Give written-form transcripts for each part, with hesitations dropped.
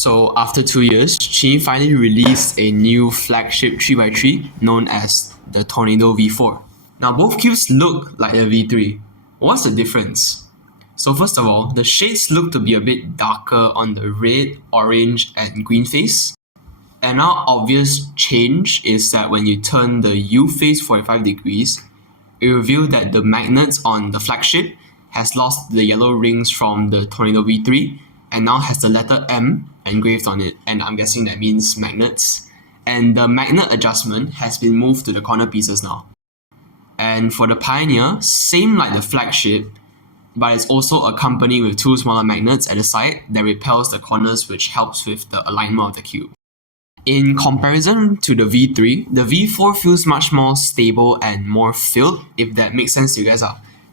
So after 2 years, Qi finally released a new flagship 3x3 known as the Tornado V4. Now both cubes look like a V3. What's the difference? So first of all, the shades look to be a bit darker on the red, orange and green face. Another obvious change is that when you turn the U face 45 degrees, it revealed that the magnets on the flagship has lost the yellow rings from the Tornado V3 and now has the letter M engraved on it, and I'm guessing that means magnets. And the magnet adjustment has been moved to the corner pieces now. And for the Pioneer, same like the flagship, but it's also accompanied with two smaller magnets at the side that repels the corners, which helps with the alignment of the cube. In comparison to the V3, the V4 feels much more stable and more filled, if that makes sense to you guys.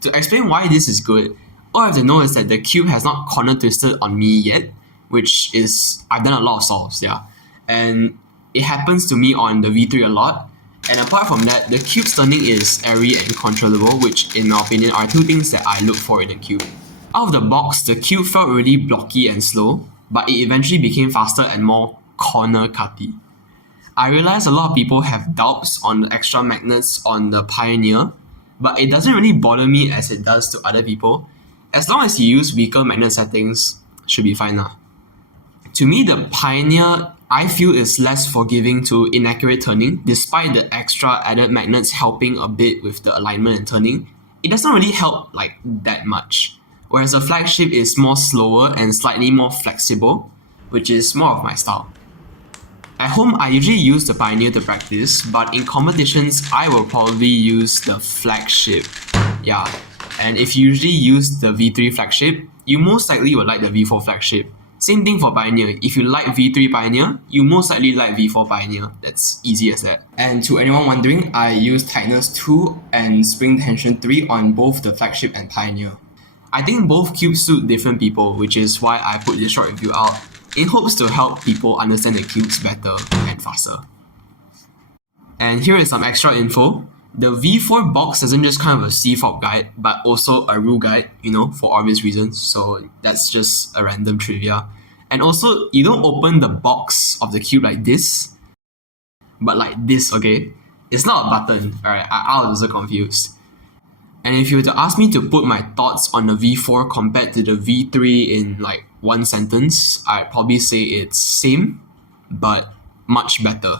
To explain why this is good, all I have to know is that the cube has not corner twisted on me yet, which is, I've done a lot of solves, and it happens to me on the V3 a lot. And apart from that, the cube's turning is airy and controllable, which in my opinion are two things that I look for in a cube. Out of the box, the cube felt really blocky and slow, but it eventually became faster and more corner cutty. I realize a lot of people have doubts on the extra magnets on the Pioneer, but it doesn't really bother me as it does to other people. As long as you use weaker magnet settings, should be fine now. To me, the Pioneer, I feel, is less forgiving to inaccurate turning. Despite the extra added magnets helping a bit with the alignment and turning, it doesn't really help like that much. Whereas the flagship is more slower and slightly more flexible, which is more of my style. At home, I usually use the Pioneer to practice, but in competitions, I will probably use the flagship. And if you usually use the V3 flagship, you most likely will like the V4 flagship. Same thing for Pioneer. If you like V3 Pioneer, you most likely like V4 Pioneer. That's easy as that. And to anyone wondering, I use tightness 2 and spring tension 3 on both the flagship and Pioneer. I think both cubes suit different people, which is why I put this short review out, in hopes to help people understand the cubes better and faster. And here is some extra info. The V4 box isn't just kind of a CFOP guide, but also a rule guide, for obvious reasons. So that's just a random trivia. And also, you don't open the box of the cube like this, but like this, okay? It's not a button, alright? I was also confused. And if you were to ask me to put my thoughts on the V4 compared to the V3 in like one sentence, I'd probably say it's same, but much better.